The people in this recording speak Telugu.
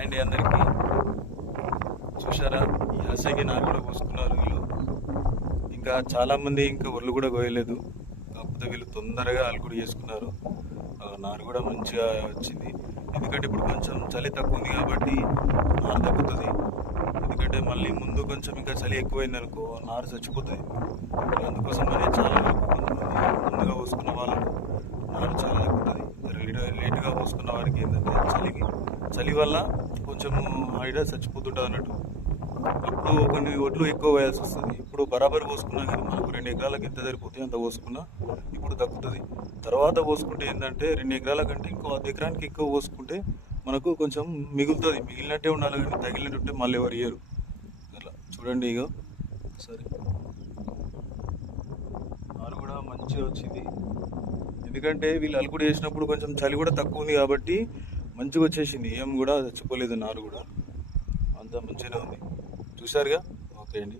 అండ్ అందరికీ చూసారా, ఈ యాసంగి నారు కూడా పోసుకున్నారు వీళ్ళు. ఇంకా చాలామంది ఇంకా ఒళ్ళు కూడా కోయలేదు, కాకపోతే వీళ్ళు తొందరగా అలుకుడు చేసుకున్నారు. నారు కూడా మంచిగా వచ్చింది. ఎందుకంటే ఇప్పుడు కొంచెం చలి తక్కువ ఉంది కాబట్టి నారు తగ్గుతుంది. ఎందుకంటే మళ్ళీ ముందు కొంచెం ఇంకా చలి ఎక్కువైంది అనుకో నారు చచ్చిపోతుంది. అందుకోసం అనేది చాలా వరకు కొంతమంది ముందుగా పోసుకున్న వాళ్ళకు నారు చాలా తగ్గుతుంది. లేటుగా పోసుకున్న వారికి ఏంటంటే చలి వల్ల కొంచెము హైడా చచ్చిపోతుంటుంది అన్నట్టు. ఇప్పుడు కొన్ని ఒడ్లు ఎక్కువ వేయాల్సి వస్తుంది. ఇప్పుడు బరాబర్ పోసుకున్నా కానీ మనకు 2 ఎకరాలకు ఎంత సరిపోతే అంత పోసుకున్నా ఇప్పుడు తగ్గుతుంది. తర్వాత పోసుకుంటే ఏంటంటే 2 ఎకరాల కంటే ఇంకో 1/2 ఎకరానికి ఎక్కువ పోసుకుంటే మనకు కొంచెం మిగులుతుంది. మిగిలినట్టే ఉండాలి కానీ తగిలినట్టుంటే మళ్ళీ ఎవరు ఇయ్యరు. అట్లా చూడండి, ఇక సరే నారు కూడా మంచిగా వచ్చింది. ఎందుకంటే వీళ్ళు అలుకుడు చేసినప్పుడు కొంచెం చలి కూడా తక్కువ ఉంది కాబట్టి మంచిగా వచ్చేసింది. ఏం కూడా చచ్చిపోలేదు, నారు కూడా అంతా మంచిగానే ఉంది. చూసారుగా. ఓకే అండి.